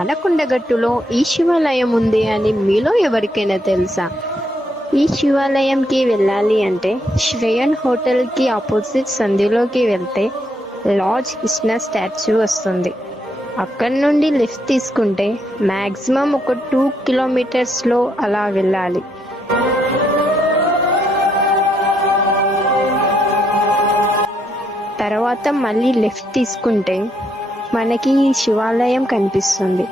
అనకొండగట్టులో ఈ శివాలయం ఉంది అని మీలో ఎవరికైనా తెలుసా? ఈ శివాలయంకి వెళ్ళాలి అంటే శ్రేయన్ హోటల్కి ఆపోజిట్ సంధిలోకి వెళ్తే లార్జ్ కృష్ణ స్టాచ్యూ వస్తుంది. అక్కడి నుండి లిఫ్ట్ తీసుకుంటే మ్యాక్సిమం ఒక టూ కిలోమీటర్స్లో అలా వెళ్ళాలి. తర్వాత మళ్ళీ లెఫ్ట్ తీసుకుంటే మనకి శివాలయం కనిపిస్తుంది.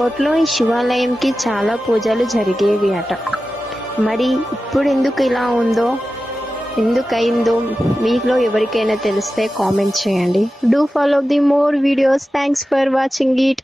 అప్పట్లో ఈ శివాలయంకి చాలా పూజలు జరిగేవి అట. మరి ఇప్పుడు ఎందుకు ఇలా ఉందో ఎందుకయిందో మీలో ఎవరికైనా తెలిస్తే కామెంట్ చేయండి. Do follow the more videos thanks for watching it